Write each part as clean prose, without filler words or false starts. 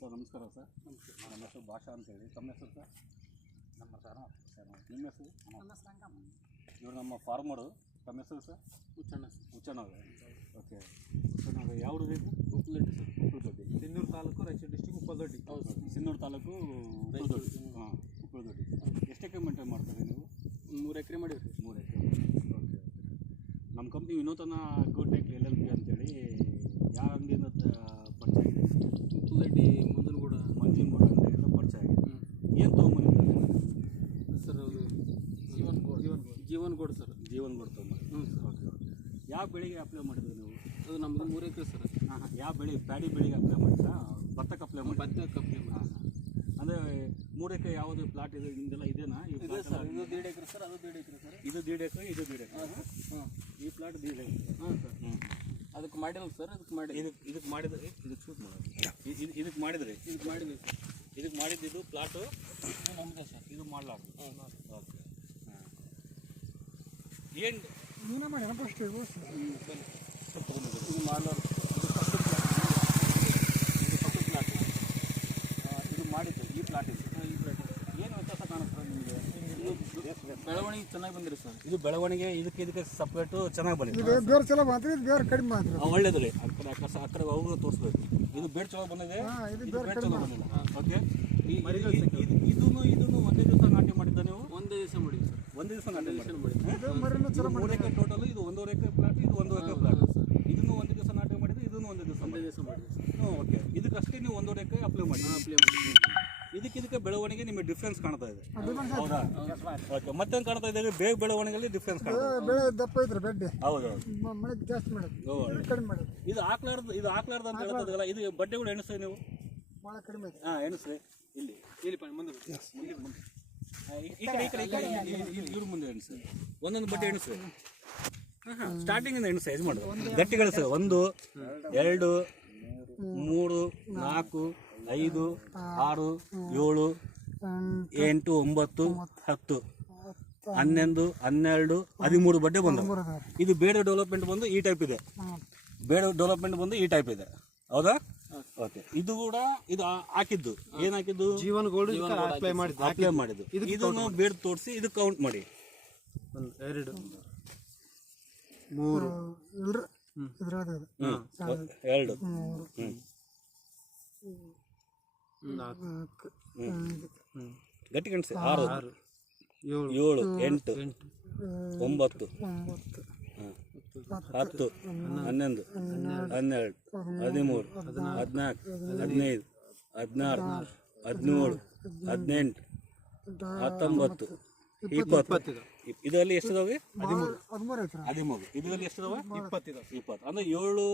Sir ನಮಸ್ಕಾರ sir. ನಮ್ಮ ಹೆಸರು ಭಾಷಾ ಅಂತೇಳಿ. ತಮ್ಮ ಹೆಸರು ಸರ್? ನಮ್ಮ ಸರ್ ನಿಮ್ಮ ಹೆಸರು? ಇವರು ನಮ್ಮ ಫಾರ್ಮರು. ತಮ್ಮ ಹೆಸರು ಸರ್? ಹುಚ್ಚಣ್ಣ. ಓಕೆ. ಹುಚ್ಚಣ್ಣ ಯಾವ ಊರು ಇದು? ಉಪ್ಪಲದೊಡ್ಡಿ ಸರ್. ಉಪ್ಪಲದೊಡ್ಡಿ, ಸಿನ್ನೂರು ತಾಲೂಕು, ರಾಯಚೂರು ಡಿಸ್ಟಿಕ್, ಉಪ್ಪಲದೊಡ್ಡಿ. ಹೌದು, ಸಿನ್ನೂರು ತಾಲೂಕು, ಉಪ್ಪಲದೊಡ್ಡಿ. ಹಾಂ, ಉಪ್ಪಲದೊಡ್ಡಿ. ಎಷ್ಟು ಎಕರೆ ಮೇಂಟೈನ್ ಮಾಡ್ತಾರೆ ನೀವು? 3 ಎಕರೆ ಮಾಡಿರಿ. 3 ಎಕರೆ. ಓಕೆ. ನಮ್ಮ ಕಂಪ್ನಿ ವಿನೂತನ ಅಗ್ರೋಟೆಕ್ LLP ಅಂತೇಳಿ ಯಾವ ಅಂಗಡಿಯಿಂದ ಪರಿಚಯ ಆಗಿದೆ? ಉಪ್ಪಲದೊಡ್ಡಿ ಮಂಜನಗೂಡ ಅಂಗಡಿಯಿಂದ ಪರಿಚಯ ಆಗಿದೆ. ಏನು ತೊಗೊಂಬಂದಿದ್ದಾರೆ ಸರ್? ಅದು ಜೀವನ್ಗೌಡ ಸರ್. ಜೀವನ್ಗೌಡ ತೊಗೊಂಬಂದು. ಹ್ಞೂ ಸರ್. ಓಕೆ. ಓಕೆ. ಯಾವ ಬೆಳೆಗೆ ಅಪ್ಲೈ ಮಾಡಿದ್ರಿ ನೀವು? ಅದು ನಮ್ಮದು 3 ಎಕರೆ ಸರ್. ಹಾಂ. ಯಾವ ಬೆಳೆ? ಪ್ಯಾಡಿ ಬೆಳೆಗೆ ಅಪ್ಲೈ ಮಾಡಿದ್ರಾ? ಭತ್ತಕ್ಕೆ ಅಪ್ಲೈ ಮಾಡಿ? ಭತ್ತಕ್ಕೆ ಅಪ್ಲೈ ಮಾಡಿ. ಅಂದರೆ 3 ಎಕರೆ ಯಾವುದು ಪ್ಲಾಟ್ ಇದೆ ನಿಮ್ಮದೆಲ್ಲ ಇದೇನಾ? ಇದೆ ಸರ್. ಇದು 1.5 ಎಕರೆ ಸರ್. ಅದು 1.5 ಎಕರೆ ಸರ್. ಇದು 1.5 ಎಕರೆ, ಇದು 1.5 ಎಕರೆ. ಹಾಂ. ಈ ಪ್ಲಾಟ್ 1.5 ಎಕರೆ. ಹಾಂ ಸರ್. ಹ್ಞೂ. ಅದಕ್ಕೆ ಮಾಡಿಲ್ಲ ಸರ್. ಅದಕ್ಕೆ ಮಾಡಿ ಇದಕ್ಕೆ ಮಾಡಿದ್ರೆ ಇದಕ್ಕೆ ಶೂಟ್ ಮಾಡೋದು. ಇದಕ್ಕೆ ಮಾಡಿದ್ರಿ? ಇದಕ್ಕೆ ಮಾಡಿದ್ವಿ ಸರ್. ಇದಕ್ಕೆ ಮಾಡಿದ್ದು ಪ್ಲಾಟು ನಮ್ಮದೇ ಸರ್. ಇದು ಮಾಡಲಾರ್ದು. ಹಾಂ. ಓಕೆ. ಹಾಂ. ಏನು ನೀನೇ ಮಾಡಿ ಫಸ್ಟ್ ಇದು ಮಾಡಲಾರ್ದು. ಇದು ಮಾಡಿದ್ದು ಈ ಪ್ಲಾಟ್ ಇದು. ಈ ಪ್ಲೇಟ್ ಏನು ವ್ಯತ್ಯಾಸ ಕಾಣುತ್ತೆ ನಿಮಗೆ? ಬೆಳವಣಿಗೆ ಚೆನ್ನಾಗಿ ಬಂದಿರಿ ಸರ್. ಇದು ಬೆಳವಣಿಗೆ ಇದಕ್ಕೆ ಸಪ್ರೇಟು ಚೆನ್ನಾಗಿ ಬಂದಿದೆ. ಇದು ಬೇರೆ ಚಲೋ ಮಾತ್ರ, ಇದು ಬೇರೆ ಕಡಿಮೆ ಮಾತ್ರ. ಒಳ್ಳೇದು ರೀ. ಆ ಕಡೆ ಅವ್ರಿಗೂ ತೋರಿಸ್ಬೇಕು. ಇದು ಬೇಡ ಚಲೋ ಬಂದಿದೆ, ಇದು ಇದು ಬೇಡ ಚಲೋ ಬಂದಿಲ್ಲ. ಓಕೆ. ಇದನ್ನು ಒಂದೇ ದಿವಸ ನಾಟಿ ಮಾಡಿದ್ದ ನೀವು? ಒಂದೇ ದಿವಸ ಮಾಡಿದ್ವಿ ಸರ್. ಒಂದೇ ದಿವಸ ನಾಟಿ ಮಾಡಿ. ಇದು ಮರಿನೂ ಚಲೋ 3 ಎಕರೆ ಟೋಟಲ್. ಇದು 1.5 ಎಕರೆ ಪ್ಲಾಟ್, ಇದು 1 ಎಕರೆ ಪ್ಲಾಟ್. ಇದನ್ನು ಒಂದೇ ದಿವಸ ನಾಟಿ ಮಾಡಿದ್ದು, ಇದನ್ನು ಒಂದೇ ದಿವಸ ಮಾಡಿದ್ವಿ ಸರ್. ಹ್ಞೂ. ಓಕೆ. ಇದಕ್ಕಷ್ಟೇ ನೀವು 1.5 ಎಕರೆ ಅಪ್ಲೈ ಮಾಡಿ. ಅಪ್ಲೈ ಮಾಡಿ. ಇದಕ್ಕೆ ಬೆಳವಣಿಗೆ ನಿಮಗೆ ಡಿಫ್ರೆನ್ಸ್ ಕಾಣ್ತಾ ಇದೆ. ಹೌದಾ? ಓಕೆ. ಮತ್ತೇನು ಕಾಣ್ತಾ ಇದೆ? ಬೇಗ ಬೆಳವಣಿಗೆಯಲ್ಲಿ ಡಿಫ್ರೆನ್ಸ್ ಕಾಣ್ತಾ ಇದೆ. ಬೆಳೆ ದಪ್ಪ ಇದ್ರೆ ಬೆಡ್ಡೆ ಹೌದು. ಮಳೆ ಜಾಸ್ತಿ ಮಾಡೋದು, ಕಡಿಮೆ ಮಾಡೋದು. ಇದು ಹಾಕ್ಲಾರ್ದು ಅಂತ ಹೇಳ್ತದಲ್ಲ, ಇದು ಬಡ್ಡೆಗಳು ಎಣಿಸ್ರಿ ನೀವು? ಭಾಳ ಕಡಿಮೆ ಐತೆ. ಹಾಂ, ಎಣಿಸ್ರಿ. ಇಲ್ಲಿ ಮುಂದೆ ಈ ಕಡೆ ಇವ್ರ ಮುಂದೆ ಎಣಿಸ್ರಿ. ಒಂದೊಂದು ಬಡ್ಡೆ ಎಣಿಸ್ರಿ. ಹಾಂ, ಸ್ಟಾರ್ಟಿಂಗಿಂದ ಎಣಿಸ್ರಿ. ಇದು ಮಾಡೋದು ಗಟ್ಟಿ ಗಳಿಸ್ರಿ. 1 2 3 4 5 6 7 8 9 10 11 12 13 ಬಡ್ಡೆ ಬಂದವು. ಇದು ಬೇಡ ಡೆವಲಪ್ಮೆಂಟ್ ಬಂದು ಈ ಟೈಪ್ ಇದೆ. ಬೇಡ ಡೆವಲಪ್ಮೆಂಟ್ ಬಂದು ಈ ಟೈಪ್ ಇದೆ. ಹೌದಾ? ಓಕೆ. ಇದು ಕೂಡ ಇದು ಹಾಕಿದ್ದು ಏನು ಹಾಕಿದ್ದು? ಜೀವನ್ಗೌಡ ಅಪ್ಲೈ ಮಾಡಿದ್ದು. ಇದನ್ನು ಬೇಡ ತೋರಿಸಿ ಇದು ಕೌಂಟ್ ಮಾಡಿ. 1 2 3 ಇಲ್ರಿ ಇದ್ರಾಗ 2 4 ಗಟ್ಟಿ ಕಣಿಸಿ. 6 7 8 9 10 11 12 13 14 15 16 17 18 19 20. ಇದರಲ್ಲಿ ಎಷ್ಟಿದಾವೆ? 13 ಐತ್ರಿ. 13. ಇದರಲ್ಲಿ ಎಷ್ಟಿದಾವೆ? 20. ಅಂದ್ರೆ 7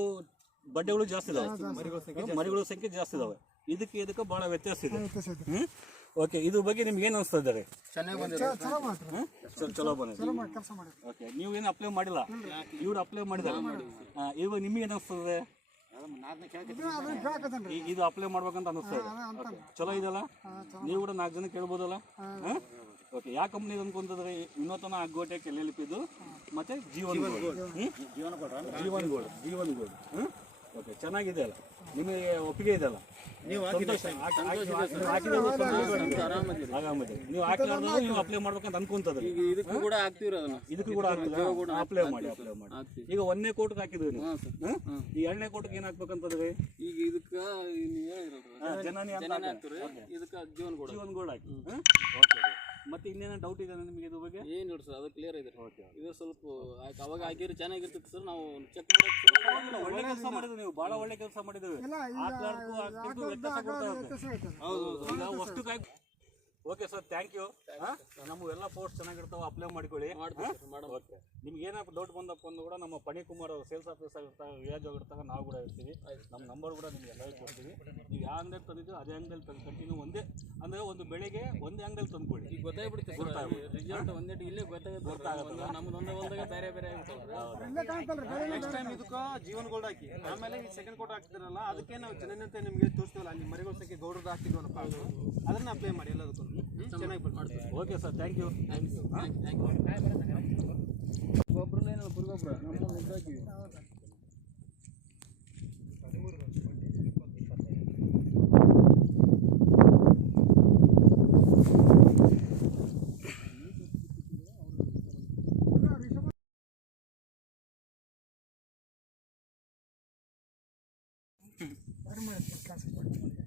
ಬಡ್ಡೆಗಳು ಜಾಸ್ತಿ ಇದಾವೆ, ಮರಿಗಳ ಸಂಖ್ಯೆ ಜಾಸ್ತಿ ಇದಾವೆ. ಇದಕ್ಕೆ ಬಹಳ ವ್ಯತ್ಯಾಸ ಇದೆ. ಓಕೆ. ಇದ್ರ ಬಗ್ಗೆ ನಿಮ್ಗೆ ಏನು ಅನಿಸ್ತಾ ಇದ್ದಾರೆ? ಚೆನ್ನಾಗಿ ಬಂದಿದೆ. ಚಲೋ ಬಂದಿದೆ. ಕೆಲಸ ಮಾಡಿ. ಓಕೆ. ನೀವೇನು ಅಪ್ಲೈ ಮಾಡಿಲ್ಲ, ಇವ್ರು ಅಪ್ಲೈ ಮಾಡಿದ್ದಾರೆ. ಇವಾಗ ನಿಮಗೆ ಏನು ಅನಿಸ್ತದೆ? ಇದು ಅಪ್ಲೈ ಮಾಡ್ಬೇಕಂತ ಅನಿಸ್ತಾ ಇದೆ. ಚಲೋ ಇದೆಯಲ್ಲ? ನೀವು ಕೂಡ 4 ಜನ ಕೇಳ್ಬೋದಲ್ಲ? ಓಕೆ. ಯಾವ ಕಂಪ್ನಿ ಅನ್ಕೊಂತಂದ್ರೆ ವಿನೂತನ ಅಗ್ರೋಟೆಕ್ LLP ಇದು ಮತ್ತೆ ಜೀವನ್ಗೌಡ. ಓಕೆ. ಚೆನ್ನಾಗಿದೆ ಅಲ್ಲ? ನಿಮಗೆ ಒಪ್ಪಿಗೆ ಇದೆ ಅಲ್ಲ? ಆರಾಮದಿರಿ. ನೀವು ಹಾಕಿದ್ರೆ ನೀವು ಅಪ್ಲೈ ಮಾಡ್ಬೇಕಂತ ಅನ್ಕೊಂತದ್ರಿ. ಇದಕ್ಕೂ ಕೂಡ ಆಗ್ತಿವ್ರಿ. ಇದಕ್ಕೂ ಕೂಡ ಅಪ್ಲೈ ಮಾಡಿ. ಈಗ 1ನೇ ಕೋಟಿಗೆ ಹಾಕಿದ್ವಿ ನೀವು. ಈ 2ನೇ ಕೋಟಿಗೆ ಏನ್ ಹಾಕ್ಬೇಕಂತದ್ರಿ? ಈಗ ಇದಕ್ಕೆ ಜನನಿ ಹಾಕ್ತಿವ್ರಿ. ಇದಕ್ಕೆ ಜೀವನ್ಗೌಡ ಹಾಕಿ. ಓಕೆ. ಮತ್ತೆ ಇನ್ನೇನೋ ಡೌಟ್ ಇದೆ ನಿಮಗೆ ಇದ್ರ ಬಗ್ಗೆ? ಏನು ನೋಡಿ ಸರ್, ಅದು ಕ್ಲಿಯರ್ ಇದೆ. ಇದು ಸ್ವಲ್ಪ ಅವಾಗ ಹಾಕಿದ್ರೆ ಚೆನ್ನಾಗಿರ್ತಿತ್ತು ಸರ್. ನಾವು ಚೆಕ್ ಒಳ್ಳೆ ಕೆಲಸ ಮಾಡಿದ್ವಿ. ನೀವು ಬಹಳ ಒಳ್ಳೆ ಕೆಲಸ ಮಾಡಿದ್ವಿ. Okay sir, thank you. ನಮ್ಮೆಲ್ಲ ಪೋಸ್ಟ್ ಚೆನ್ನಾಗಿರ್ತಾವೆ, ಅಪ್ಲೈ ಮಾಡ್ಕೊಳ್ಳಿ. ಓಕೆ. ನಿಮ್ಗೆ ಏನಾದ್ರು ಡೌಟ್ ಬಂದಪ್ಪ ಅಂದ್ರೂ ಕೂಡ ನಮ್ಮ ಪಣಿಕುಮಾರ್ ಸೇಲ್ಸ್ ಆಫೀಸರ್ ಇರ್ತಾರೆ, ವಿಯಾಜ್ ಇರ್ತಾರೆ, ನಾವು ಕೂಡ ಇರ್ತೀವಿ. ನಮ್ಮ ನಂಬರ್ ಕೂಡ ನಿಮ್ಗೆ ಎಲ್ಲರಿಗೂ ಕೊಡ್ತೀವಿ. ನೀವು ಯಾವ ಅಂಗಡಿ ತಂದಿದ್ದು ಅದೇ ಅಂಗಡಿಯಲ್ಲಿ ತಂದು ಕಂಟಿನ್ಯೂ ಒಂದೇ ಅಂದರೆ ಒಂದು ಬೆಳೆಗೆ ಒಂದೇ ಅಂಗಡಿಯಲ್ಲಿ ತಂದುಕೊಳ್ಳಿ. ಈಗ ಗೊತ್ತಾಗ್ಬಿಡುತ್ತೆ ರಿಸಲ್ಟ್ ಒಂದೇ ಇಲ್ಲೇ ಗೊತ್ತಾಗುತ್ತೆ. ನಮ್ದು ಒಂದೇ ಹೊಲದಾಗ ಬೇರೆ ಬೇರೆ ನೆಕ್ಸ್ಟ್ ಟೈಮ್ ಇದಕ್ಕೆ ಜೀವನ್ಗೌಡ ಹಾಕಿ, ಆಮೇಲೆ ಈ ಸೆಕೆಂಡ್ ಕೋಟ್ ಹಾಕ್ತಿರಲ್ಲ, ಅದಕ್ಕೆ ನಾವು ಜನತೆ ನಿಮಗೆ ತೋರಿಸ್ತೀವಲ್ಲ, ಅಲ್ಲಿ ಮರಿಗಳ ಸಂಖ್ಯೆ ಗೌಡ್ರದ್ದು ಹಾಕ್ತಿದ್ವಲ್ಲಪ್ಪ, ಅದನ್ನ ಅಪ್ಲೈ ಮಾಡಿ ಎಲ್ಲದಕ್ಕೂ ಚೆನ್ನಾಗಿ ಮಾಡ್ತೀವಿ. Okay sir, thank you. ಗೊಬ್ಬರ ಏನಲ್ಲ, ಪುರ್ಗೊಬ್ಬರ ನಮ್ಮ ಹಾಕಿವಿ. ಕಡಿಮೆ ಮಾಡಿತ್ತು ಕ್ಯಾನ್ಸಲ್ ಮಾಡಿ